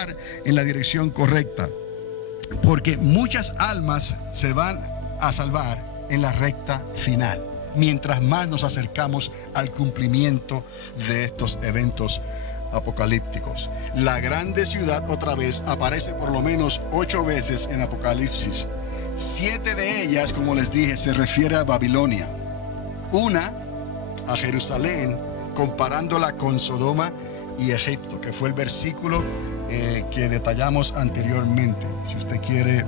avanzar en la dirección correcta, porque muchas almas se van a salvar en la recta final, mientras más nos acercamos al cumplimiento de estos eventos apocalípticos. La grande ciudad otra vez aparece por lo menos 8 veces en Apocalipsis. 7 de ellas, como les dije, se refiere a Babilonia. Una a Jerusalén, comparándola con Sodoma y Egipto, que fue el versículo que detallamos anteriormente. Si usted quiere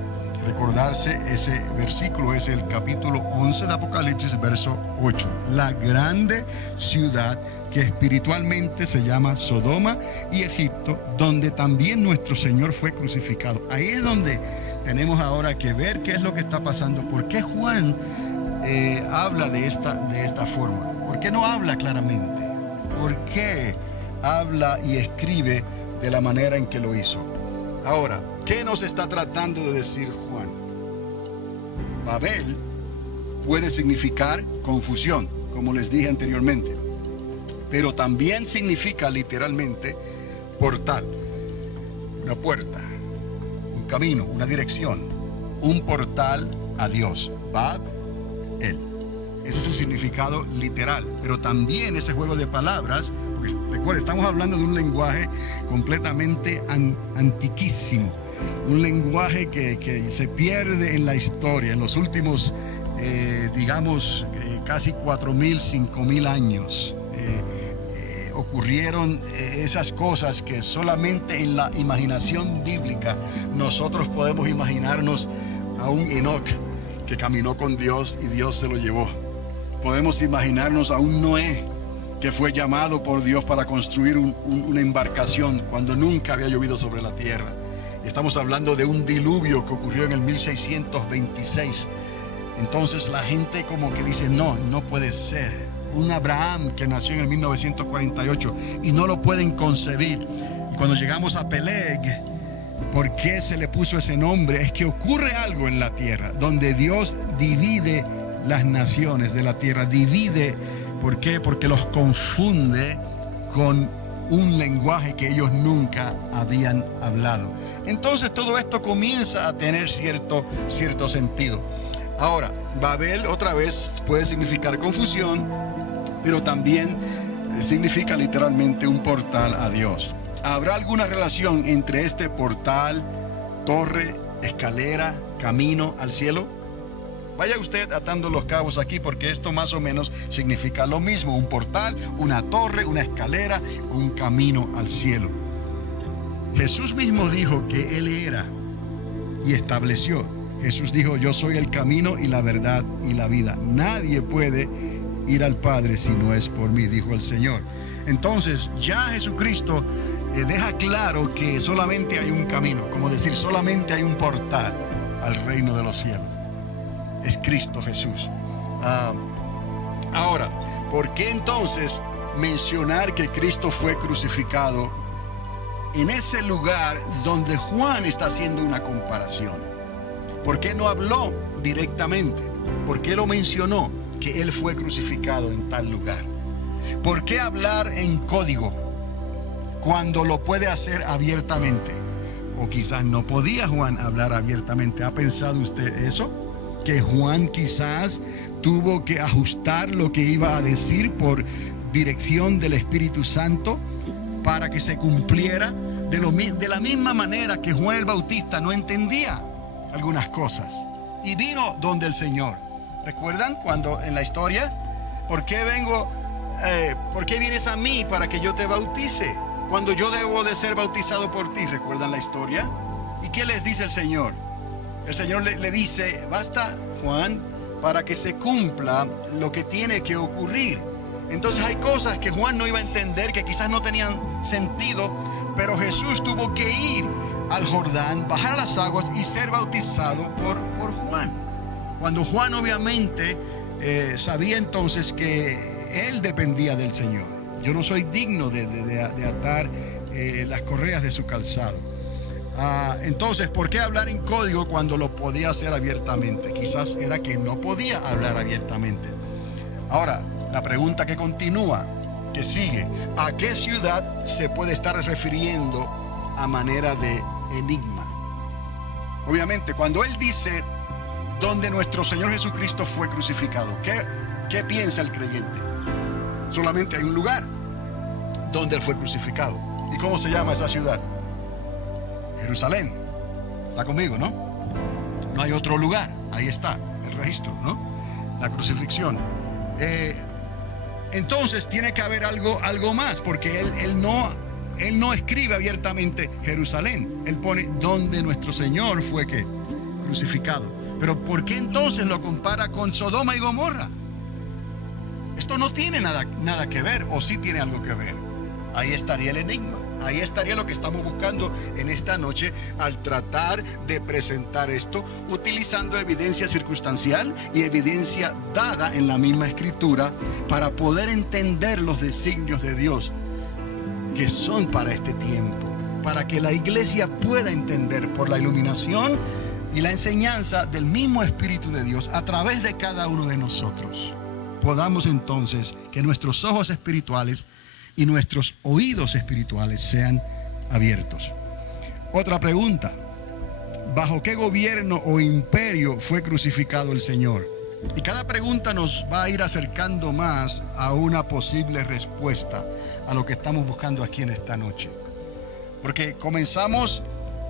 recordarse, ese versículo es el capítulo 11 de Apocalipsis, verso 8. La grande ciudad que espiritualmente se llama Sodoma y Egipto, donde también nuestro Señor fue crucificado. Ahí es donde tenemos ahora que ver qué es lo que está pasando. ¿Por qué Juan habla de esta forma? ¿Por qué no habla claramente? ¿Por qué habla y escribe de la manera en que lo hizo? Ahora, ¿qué nos está tratando de decir Juan? Babel puede significar confusión, como les dije anteriormente, pero también significa literalmente portal, una puerta, un camino, una dirección, un portal a Dios. Bab-el. Ese es el significado literal, pero también ese juego de palabras, porque recuerden, estamos hablando de un lenguaje completamente antiquísimo, un lenguaje que se pierde en la historia, en los últimos, casi 4.000, 5.000 años. Ocurrieron esas cosas que solamente en la imaginación bíblica nosotros podemos imaginarnos a un Enoc que caminó con Dios y Dios se lo llevó. Podemos imaginarnos a un Noé que fue llamado por Dios para construir una embarcación cuando nunca había llovido sobre la tierra. Estamos hablando de un diluvio que ocurrió en el 1626. Entonces la gente como que dice, no puede ser. Un Abraham que nació en el 1948 y no lo pueden concebir. Y cuando llegamos a Peleg, ¿por qué se le puso ese nombre? Es que ocurre algo en la tierra, donde Dios divide las naciones de la tierra, divide. ¿Por qué? Porque los confunde con un lenguaje que ellos nunca habían hablado. Entonces todo esto comienza a tener cierto sentido. Ahora, Babel otra vez puede significar confusión, pero también significa literalmente un portal a Dios. ¿Habrá alguna relación entre este portal, torre, escalera, camino al cielo? Vaya usted atando los cabos aquí, porque esto más o menos significa lo mismo: un portal, una torre, una escalera, un camino al cielo. Jesús mismo dijo que Él era y estableció. Jesús dijo, yo soy el camino y la verdad y la vida. Nadie puede ir al Padre si no es por mí, dijo el Señor. Entonces ya Jesucristo deja claro que solamente hay un camino, como decir, solamente hay un portal al reino de los cielos. Es Cristo Jesús. Ahora, ¿por qué entonces mencionar que Cristo fue crucificado en ese lugar donde Juan está haciendo una comparación? ¿Por qué no habló directamente? ¿Por qué lo mencionó que Él fue crucificado en tal lugar? ¿Por qué hablar en código cuando lo puede hacer abiertamente? O quizás no podía Juan hablar abiertamente. ¿Ha pensado usted eso? Que Juan quizás tuvo que ajustar lo que iba a decir por dirección del Espíritu Santo para que se cumpliera de la misma manera que Juan el Bautista no entendía algunas cosas y vino donde el Señor. ¿Recuerdan cuando en la historia? ¿Por qué vienes a mí para que yo te bautice cuando yo debo de ser bautizado por ti? ¿Recuerdan la historia? ¿Y qué les dice el Señor? El Señor le dice, basta, Juan, para que se cumpla lo que tiene que ocurrir. Entonces hay cosas que Juan no iba a entender, que quizás no tenían sentido, pero Jesús tuvo que ir al Jordán, bajar a las aguas y ser bautizado por Juan. Cuando Juan obviamente sabía entonces que él dependía del Señor. Yo no soy digno de atar las correas de su calzado. Entonces, ¿por qué hablar en código cuando lo podía hacer abiertamente? Quizás era que no podía hablar abiertamente. Ahora, la pregunta que continúa, que sigue: ¿a qué ciudad se puede estar refiriendo a manera de enigma. Obviamente, cuando él dice donde nuestro Señor Jesucristo fue crucificado, ¿qué piensa el creyente? Solamente hay un lugar donde él fue crucificado. ¿Y cómo se llama esa ciudad? Jerusalén. ¿Está conmigo, no? No hay otro lugar. Ahí está el registro, ¿no? La crucifixión. Entonces tiene que haber algo más, porque él no escribe abiertamente Jerusalén. Él pone donde nuestro Señor fue ¿qué? Crucificado. Pero ¿por qué entonces lo compara con Sodoma y Gomorra? Esto no tiene nada que ver, o sí tiene algo que ver. Ahí estaría el enigma. Ahí estaría lo que estamos buscando en esta noche al tratar de presentar esto utilizando evidencia circunstancial y evidencia dada en la misma escritura para poder entender los designios de Dios que son para este tiempo, para que la iglesia pueda entender por la iluminación y la enseñanza del mismo Espíritu de Dios a través de cada uno de nosotros. Podamos entonces que nuestros ojos espirituales y nuestros oídos espirituales sean abiertos. Otra pregunta: ¿bajo qué gobierno o imperio fue crucificado el Señor? Y cada pregunta nos va a ir acercando más a una posible respuesta a lo que estamos buscando aquí en esta noche. Porque comenzamos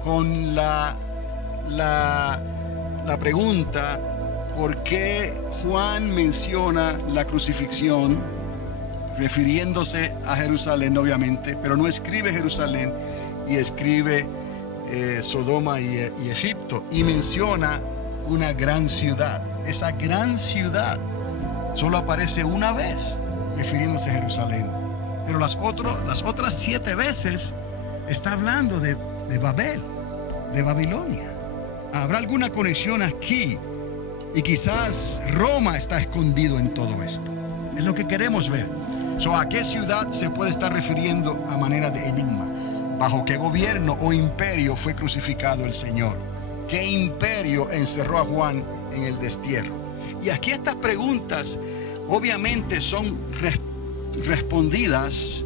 con la pregunta: ¿por qué Juan menciona la crucifixión? Refiriéndose a Jerusalén, obviamente, pero no escribe Jerusalén y escribe Sodoma y Egipto, y menciona una gran ciudad. Esa gran ciudad solo aparece una vez refiriéndose a Jerusalén, pero las otras 7 veces está hablando de Babel, de Babilonia. ¿Habrá alguna conexión aquí? Y quizás Roma está escondido en todo esto. Es lo que queremos ver. ¿A qué ciudad se puede estar refiriendo a manera de enigma? ¿Bajo qué gobierno o imperio fue crucificado el Señor? ¿Qué imperio encerró a Juan en el destierro? Y aquí estas preguntas obviamente son respondidas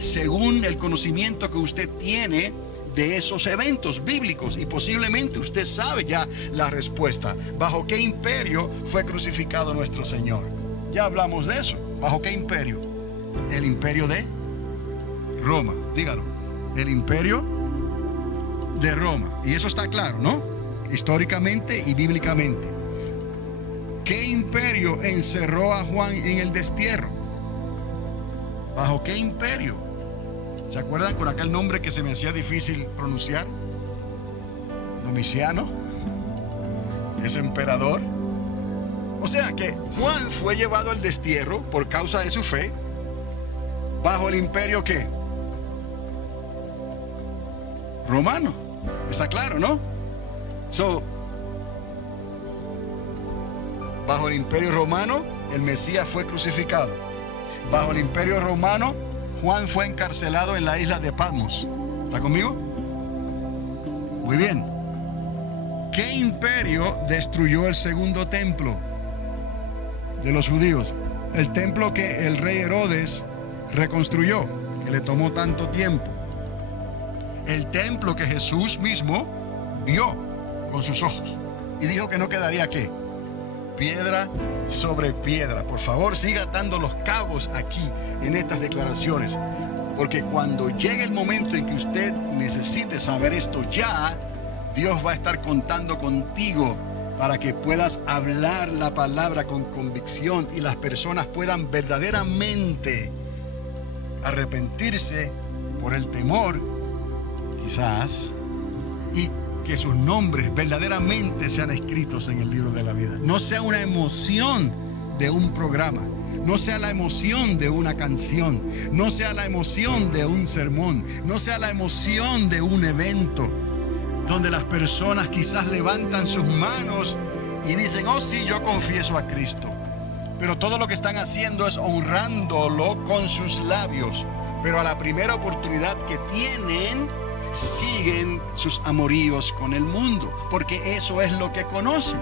según el conocimiento que usted tiene de esos eventos bíblicos, y posiblemente usted sabe ya la respuesta. ¿Bajo qué imperio fue crucificado nuestro Señor? Ya hablamos de eso. ¿Bajo qué imperio? El imperio de Roma. Dígalo. El imperio de Roma. Y eso está claro, ¿no? Históricamente y bíblicamente. ¿Qué imperio encerró a Juan en el destierro? ¿Bajo qué imperio? ¿Se acuerdan con aquel nombre que se me hacía difícil pronunciar? Domiciano. Ese emperador. O sea que Juan fue llevado al destierro por causa de su fe. ¿Bajo el imperio qué? Romano. Está claro, ¿no? Bajo el imperio romano, el Mesías fue crucificado. Bajo el imperio romano, Juan fue encarcelado en la isla de Patmos. ¿Está conmigo? Muy bien. ¿Qué imperio destruyó el segundo templo de los judíos? El templo que el rey Herodes reconstruyó, que le tomó tanto tiempo. El templo que Jesús mismo vio con sus ojos y dijo que no quedaría ¿qué? Piedra sobre piedra. Por favor, siga atando los cabos aquí en estas declaraciones, porque cuando llegue el momento en que usted necesite saber esto ya, Dios va a estar contando contigo para que puedas hablar la palabra con convicción y las personas puedan verdaderamente arrepentirse por el temor, quizás, y que sus nombres verdaderamente sean escritos en el libro de la vida. No sea una emoción de un programa, no sea la emoción de una canción, no sea la emoción de un sermón, no sea la emoción de un evento donde las personas quizás levantan sus manos y dicen: oh sí, yo confieso a Cristo, pero todo lo que están haciendo es honrándolo con sus labios, pero a la primera oportunidad que tienen siguen sus amoríos con el mundo, porque eso es lo que conocen.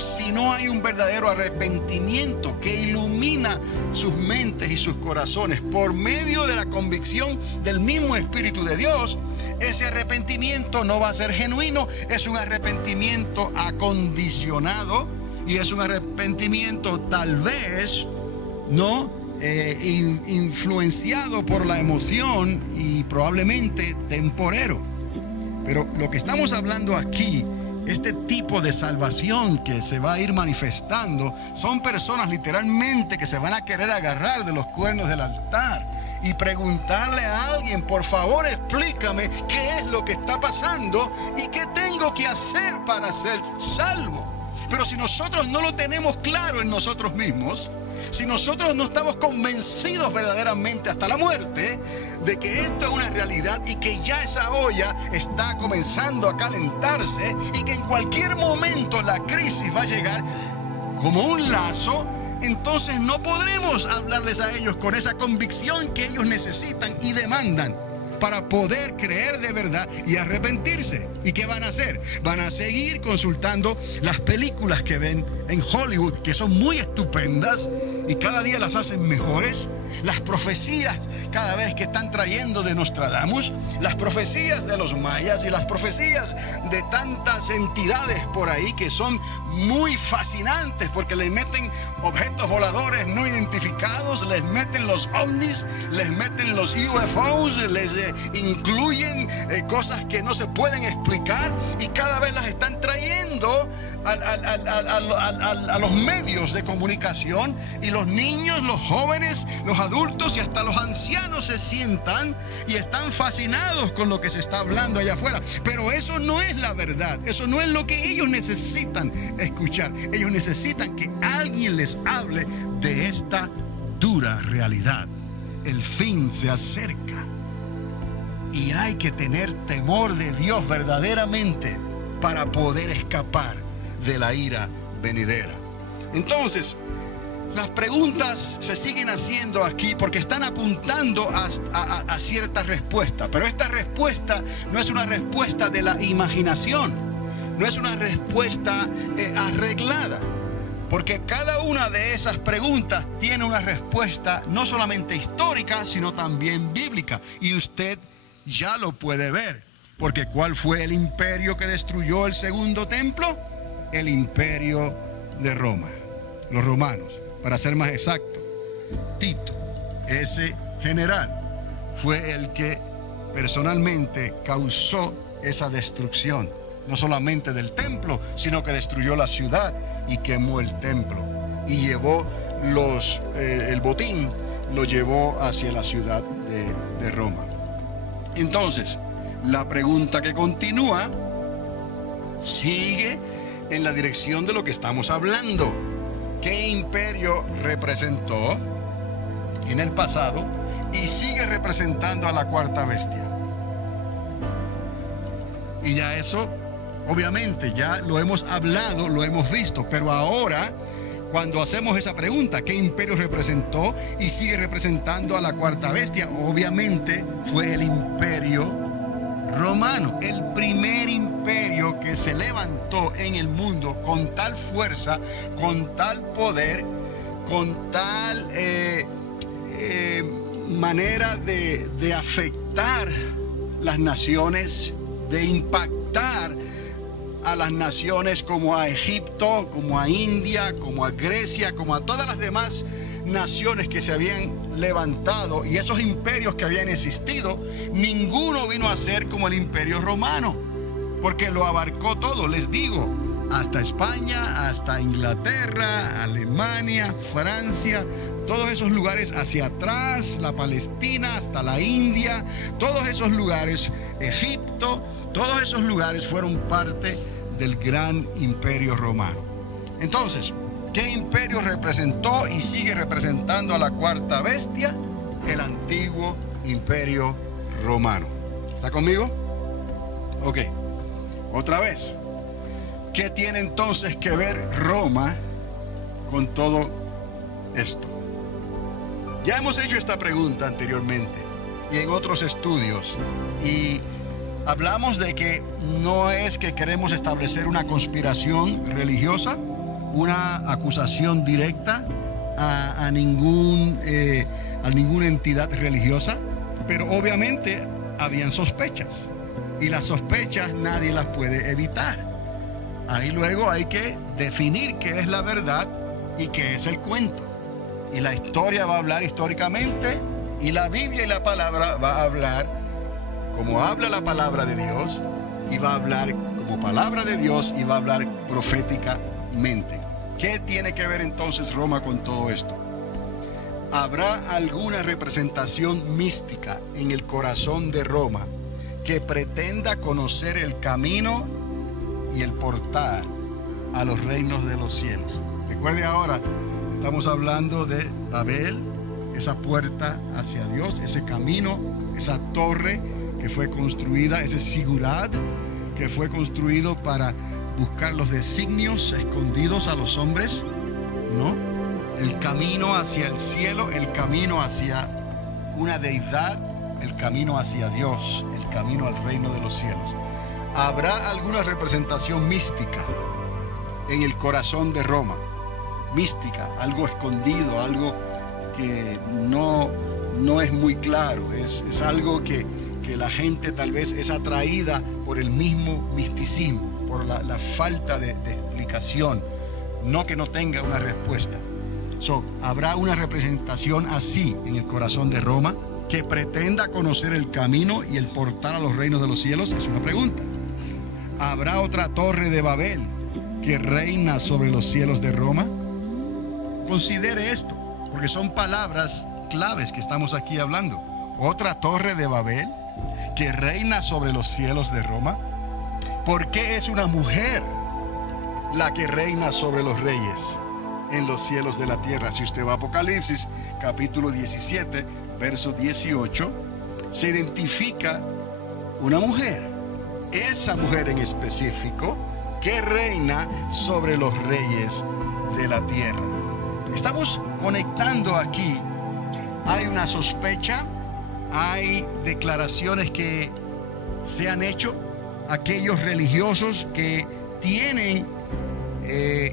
si no hay un verdadero arrepentimiento que ilumina sus mentes y sus corazones por medio de la convicción del mismo Espíritu de Dios, ese arrepentimiento no va a ser genuino. Es un arrepentimiento acondicionado y es un arrepentimiento tal vez influenciado por la emoción y probablemente temporero. Pero lo que estamos hablando aquí, este tipo de salvación que se va a ir manifestando, son personas literalmente que se van a querer agarrar de los cuernos del altar y preguntarle a alguien: por favor, explícame qué es lo que está pasando y qué tengo que hacer para ser salvo. Pero si nosotros no lo tenemos claro en nosotros mismos, si nosotros no estamos convencidos verdaderamente hasta la muerte de que esto es una realidad y que ya esa olla está comenzando a calentarse y que en cualquier momento la crisis va a llegar como un lazo, entonces no podremos hablarles a ellos con esa convicción que ellos necesitan y demandan para poder creer de verdad y arrepentirse. ¿Y qué van a hacer? Van a seguir consultando las películas que ven en Hollywood, que son muy estupendas y cada día las hacen mejores. Las profecías cada vez que están trayendo de Nostradamus, las profecías de los mayas y las profecías de tantas entidades por ahí que son muy fascinantes porque les meten objetos voladores no identificados, les meten los ovnis, les meten los UFOs, les incluyen cosas que no se pueden explicar y cada vez las están trayendo a los medios de comunicación, y los niños, los jóvenes, los adultos y hasta los ancianos se sientan y están fascinados con lo que se está hablando allá afuera. Pero eso no es la verdad, eso no es lo que ellos necesitan escuchar. Ellos necesitan que alguien les hable de esta dura realidad. El fin se acerca y hay que tener temor de Dios verdaderamente para poder escapar de la ira venidera. Entonces, las preguntas se siguen haciendo aquí porque están apuntando a cierta respuesta. Pero esta respuesta no es una respuesta de la imaginación, no es una respuesta arreglada, porque cada una de esas preguntas tiene una respuesta no solamente histórica, sino también bíblica. Y usted ya lo puede ver, porque ¿cuál fue el imperio que destruyó el segundo templo? El imperio de Roma, los romanos. Para ser más exacto, Tito, ese general, fue el que personalmente causó esa destrucción, no solamente del templo, sino que destruyó la ciudad y quemó el templo y llevó el botín, lo llevó hacia la ciudad de Roma. Entonces, la pregunta que continúa sigue en la dirección de lo que estamos hablando. ¿Qué imperio representó en el pasado y sigue representando a la cuarta bestia? Y ya eso, obviamente, ya lo hemos hablado, lo hemos visto, pero ahora, cuando hacemos esa pregunta, ¿qué imperio representó y sigue representando a la cuarta bestia? Obviamente fue el imperio romano, el primer imperio que se levantó en el mundo con tal fuerza, con tal poder, con tal manera de afectar las naciones, de impactar a las naciones como a Egipto, como a India, como a Grecia, como a todas las demás naciones que se habían levantado, y esos imperios que habían existido, ninguno vino a ser como el imperio romano, porque lo abarcó todo. Les digo, hasta España, hasta Inglaterra, Alemania, Francia, todos esos lugares hacia atrás, la Palestina, hasta la India, todos esos lugares, Egipto, todos esos lugares fueron parte del gran imperio romano. Entonces, ¿qué imperio representó y sigue representando a la cuarta bestia? El antiguo imperio romano. ¿Está conmigo? Ok. Otra vez. ¿Qué tiene entonces que ver Roma con todo esto? Ya hemos hecho esta pregunta anteriormente y en otros estudios, y hablamos de que no es que queremos establecer una conspiración religiosa, una acusación directa a ninguna entidad religiosa, pero obviamente habían sospechas, y las sospechas nadie las puede evitar. Ahí luego hay que definir qué es la verdad y qué es el cuento. Y la historia va a hablar históricamente, y la Biblia y la palabra va a hablar como habla la palabra de Dios, y va a hablar como palabra de Dios, y va a hablar proféticamente. ¿Qué tiene que ver entonces Roma con todo esto? ¿Habrá alguna representación mística en el corazón de Roma que pretenda conocer el camino y el portal a los reinos de los cielos? Recuerde ahora, estamos hablando de Babel, esa puerta hacia Dios, ese camino, esa torre que fue construida, ese sigurat que fue construido para buscar los designios escondidos a los hombres, ¿no? El camino hacia el cielo, el camino hacia una deidad, el camino hacia Dios, el camino al reino de los cielos. ¿Habrá alguna representación mística en el corazón de Roma? Mística, algo escondido, algo que no es muy claro, es algo que la gente tal vez es atraída por el mismo misticismo, por la falta de explicación, no que no tenga una respuesta. ¿Habrá una representación así en el corazón de Roma que pretenda conocer el camino y el portal a los reinos de los cielos? Es una pregunta. ¿Habrá otra torre de Babel que reina sobre los cielos de Roma? Considere esto, porque son palabras claves que estamos aquí hablando. ¿Otra torre de Babel que reina sobre los cielos de Roma? ¿Por qué es una mujer la que reina sobre los reyes en los cielos de la tierra? Si usted va a Apocalipsis, capítulo 17, verso 18, se identifica una mujer, esa mujer en específico, que reina sobre los reyes de la tierra. Estamos conectando aquí. Hay una sospecha, hay declaraciones que se han hecho. Aquellos religiosos que tienen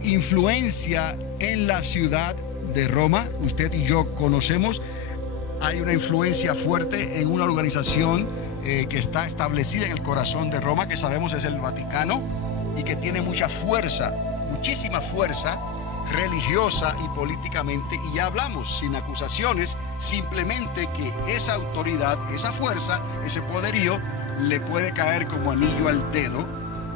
influencia en la ciudad de Roma, usted y yo conocemos, hay una influencia fuerte en una organización que está establecida en el corazón de Roma, que sabemos es el Vaticano, y que tiene mucha fuerza, muchísima fuerza religiosa y políticamente, y ya hablamos sin acusaciones, simplemente que esa autoridad, esa fuerza, ese poderío le puede caer como anillo al dedo,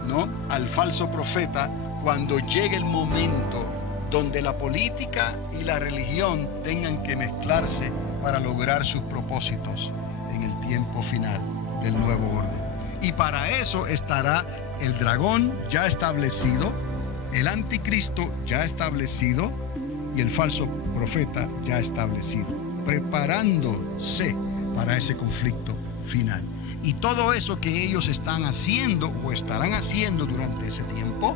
¿no?, al falso profeta cuando llegue el momento donde la política y la religión tengan que mezclarse para lograr sus propósitos en el tiempo final del nuevo orden. Y para eso estará el dragón ya establecido, el anticristo ya establecido y el falso profeta ya establecido, preparándose para ese conflicto final. Y todo eso que ellos están haciendo o estarán haciendo durante ese tiempo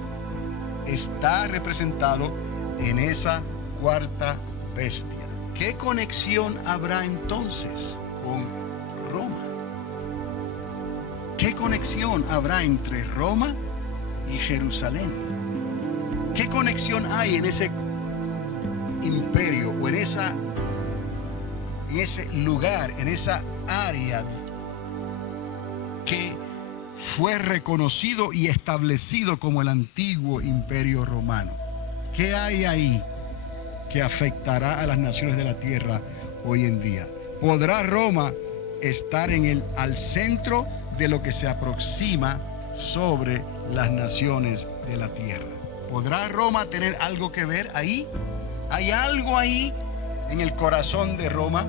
está representado en esa cuarta bestia. ¿Qué conexión habrá entonces con Roma? ¿Qué conexión habrá entre Roma y Jerusalén? ¿Qué conexión hay en ese imperio o en ese lugar, en esa área que fue reconocido y establecido como el antiguo imperio romano? ¿Qué hay ahí que afectará a las naciones de la tierra hoy en día? ¿Podrá Roma estar al centro de lo que se aproxima sobre las naciones de la tierra? ¿Podrá Roma tener algo que ver ahí? ¿Hay algo ahí en el corazón de Roma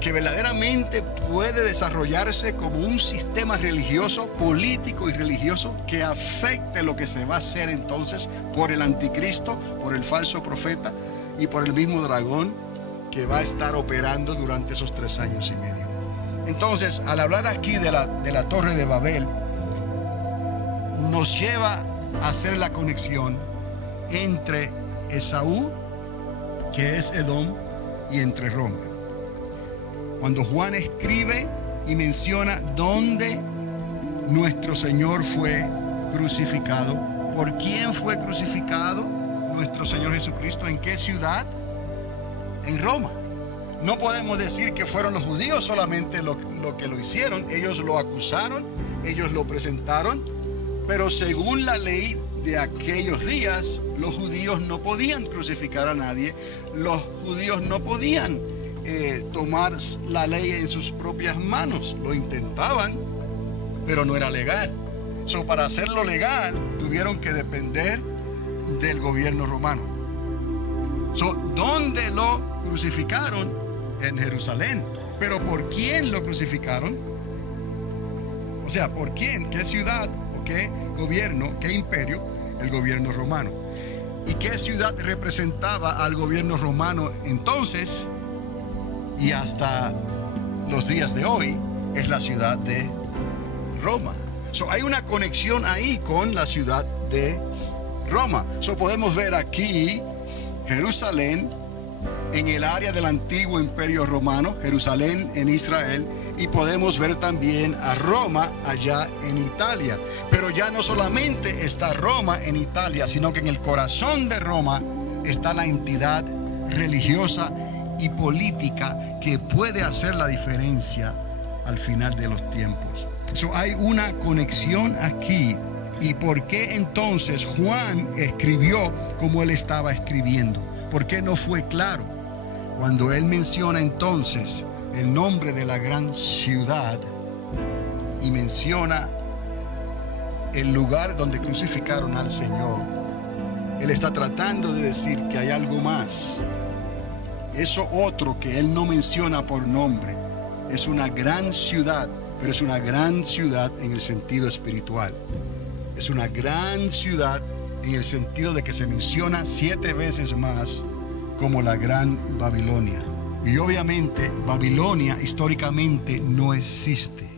que verdaderamente puede desarrollarse como un sistema religioso, político y religioso que afecte lo que se va a hacer entonces por el anticristo, por el falso profeta y por el mismo dragón que va a estar operando durante esos 3 años y medio? Entonces, al hablar aquí de la Torre de Babel, nos lleva a hacer la conexión entre Esaú, que es Edom, y entre Roma. Cuando Juan escribe y menciona dónde nuestro Señor fue crucificado, por quién fue crucificado nuestro Señor Jesucristo, ¿en qué ciudad? En Roma. No podemos decir que fueron los judíos solamente lo que lo hicieron. Ellos lo acusaron, ellos lo presentaron, pero según la ley de aquellos días, los judíos no podían crucificar a nadie. Los judíos no podían tomar la ley en sus propias manos. Lo intentaban, pero no era legal. Para hacerlo legal, tuvieron que depender del gobierno romano. ¿Dónde lo crucificaron? En Jerusalén. ¿Pero por quién lo crucificaron? O sea, ¿por quién? ¿Qué ciudad? ¿O qué gobierno? ¿Qué imperio? El gobierno romano. ¿Y qué ciudad representaba al gobierno romano entonces? Y hasta los días de hoy es la ciudad de Roma. Hay una conexión ahí con la ciudad de Roma. Podemos ver aquí Jerusalén en el área del antiguo imperio romano, Jerusalén en Israel, y podemos ver también a Roma allá en Italia. Pero ya no solamente está Roma en Italia, sino que en el corazón de Roma está la entidad religiosa y política que puede hacer la diferencia al final de los tiempos. Hay una conexión aquí. ¿Y por qué entonces Juan escribió como él estaba escribiendo? ¿Por qué no fue claro? Cuando él menciona entonces el nombre de la gran ciudad y menciona el lugar donde crucificaron al Señor, él está tratando de decir que hay algo más. Eso otro que él no menciona por nombre es una gran ciudad, pero es una gran ciudad en el sentido espiritual. Es una gran ciudad en el sentido de que se menciona 7 veces más como la gran Babilonia. Y obviamente Babilonia históricamente no existe.